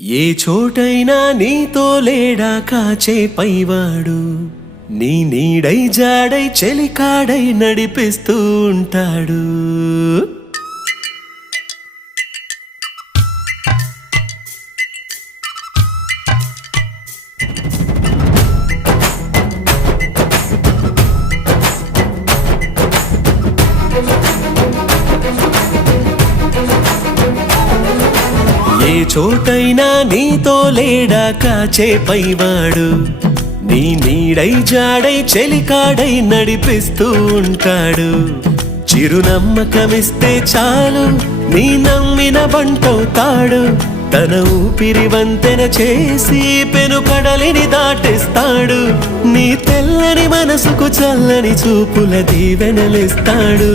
ఏ చోటైనా నీతో లేడా కాచే పైవాడు, నీ నీడై జాడై చెలికాడై నడిపిస్తూ ఉంటాడు. ఏ చోటైనా నీతో లేడా కాచే పైవాడు, నీ నీడై జాడై చెలికాడై నడిపిస్తూ ఉంటాడు. చిరునమ్మకమిస్తే చాలు నీ నమ్మిన బంటవుతాడు. తన ఊపిరి వంతెన చేసి పెను కడలిని దాటిస్తాడు. నీ తెల్లని మనసుకు చల్లని చూపుల దీవెనలిస్తాడు.